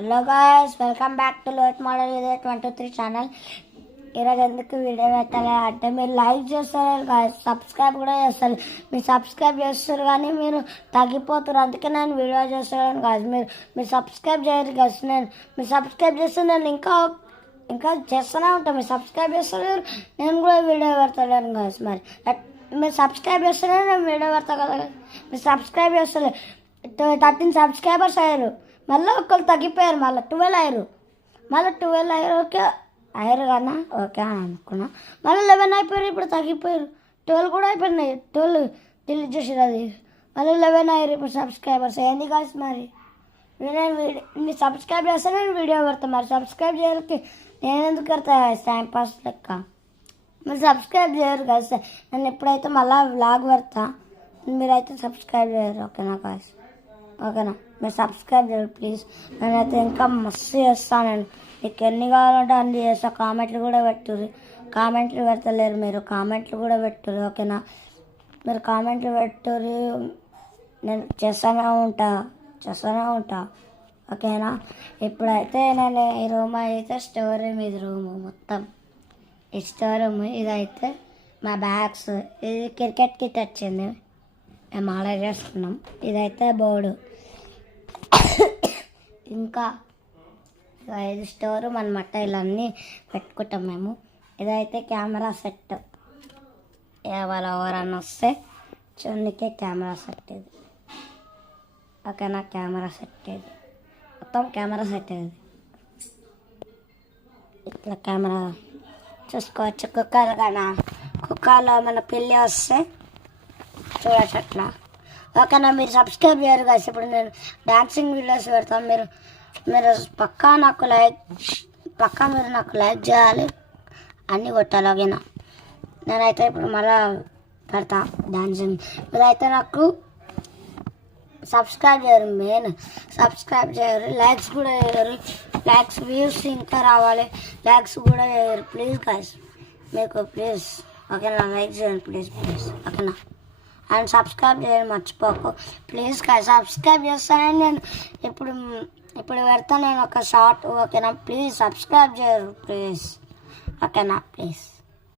Hello guys, welcome back to lot model ఇదే 23 channel. ఈరోజు ఎందుకు వీడియో పెట్టాలి అంటే మీరు లైక్ చేస్తారు గాయ్స్, సబ్స్క్రైబ్ కూడా చేస్తారు. మీరు సబ్స్క్రైబ్ చేస్తారు కానీ మీరు తగ్గిపోతారు, అందుకే నేను వీడియో చేస్తాను గాయ్స్. మీరు సబ్స్క్రైబ్ చేయరు గాయ్స్. మీరు సబ్స్క్రైబ్ చేస్తే నేను ఇంకా చేస్తూనే ఉంటాను. మీరు సబ్స్క్రైబ్ చేస్తలేరు, నేను కూడా వీడియో పెడతాను గాయ్స్. మరి మీరు సబ్స్క్రైబ్ చేస్తేనే నేను వీడియో పెడతాను కదా. మీరు సబ్స్క్రైబ్ చేస్తలేరు, 13 సబ్స్క్రైబర్స్ అయ్యారు, మళ్ళీ ఒకళ్ళు తగ్గిపోయారు, మళ్ళీ 12 అయ్యారు, మళ్ళీ 12 అయ్యారు. ఓకే అయ్యారు కన్నా ఓకే అని అనుకున్నా. మళ్ళీ 11 అయిపోయారు, ఇప్పుడు తగ్గిపోయారు. 12 కూడా అయిపోయినాయి, 12 డిలీట్ చేసారు, అది మళ్ళీ 11 అయ్యారు ఇప్పుడు సబ్స్క్రైబర్స్. ఏంది కాదు మరి నేను సబ్స్క్రైబ్ చేస్తే నేను వీడియో పెడతాను. మరి సబ్స్క్రైబ్ చేయడానికి నేను ఎందుకు పెడతా టైంపాస్ లెక్క. మీరు సబ్స్క్రైబ్ చేయరు కదా. నేను ఎప్పుడైతే మళ్ళీ వ్లాగ్ పెడతా, మీరైతే సబ్స్క్రైబ్ చేయరు. ఓకేనా కాస్? ఓకేనా? మీరు సబ్స్క్రైబ్ చేయరు ప్లీజ్. నేనైతే ఇంకా మస్తు చేస్తాను. నేను మీకు ఎన్ని కావాలంటే అన్ని చేస్తాను. కామెంట్లు కూడా పెట్టుర్రు. కామెంట్లు పెడతలేరు మీరు, కామెంట్లు కూడా పెట్టుర్రు. ఓకేనా? మీరు కామెంట్లు పెట్టుర్రు, నేను చేస్తూనే ఉంటా. ఓకేనా? ఇప్పుడైతే నేను ఈ రూమ్ అయితే స్టోర్ రూమ్, ఇది రూము మొత్తం ఈ స్టోర్ రూమ్. ఇదైతే మా బ్యాగ్స్, ఇది క్రికెట్ కిట్ వచ్చింది, మేము ఆర్డర్ చేసుకున్నాం. ఇదైతే బోర్డు, ఇంకా ఇది స్టోర్ రూమ్ అనమాట. ఇలా అన్నీ పెట్టుకుంటాం మేము. ఇదైతే కెమెరా సెట్, ఎవరన్నా వస్తే చూడనికే కెమెరా సెట్ ఇది. ఓకేనా? కెమెరా సెట్ ఇది మొత్తం, కెమెరా సెట్ ఇది. ఇట్లా కెమెరా చూసుకోవచ్చు. కుక్కలో మన పెళ్ళి వస్తే చూడచ్చు అట్లా. ఓకేనా? మీరు సబ్స్క్రైబ్ చేయరు కదా. ఇప్పుడు నేను డాన్సింగ్ వీడియోస్ పెడతాను. మీరు పక్కా మీరు నాకు లైక్ చేయాలి, అన్నీ కొట్టాలి. ఓకేనా? నేనైతే ఇప్పుడు మళ్ళీ పెడతా డాన్సింగ్. మీరైతే నాకు సబ్స్క్రైబ్ చేయరు, మెయిన్ సబ్స్క్రైబ్ చేయరు, లైక్స్ కూడా చేయరు. లైక్స్ వ్యూస్ ఇంకా రావాలి, లైక్స్ కూడా చేయరు ప్లీజ్ గాయ్స్. మీకు ప్లీజ్ ఓకేనా? లైక్ చేయండి ప్లీజ్. ఓకేనా? అండ్ సబ్స్క్రైబ్ చేయడం మర్చిపోకు ప్లీజ్ గాయ్స్. సబ్స్క్రైబ్ చేస్తానని నేను ఇప్పుడు పెడతాను నేను ఒక షార్ట్. ఓకేనా? ప్లీజ్ సబ్స్క్రైబ్ చేయరు ప్లీజ్. ఓకేనా? ప్లీజ్.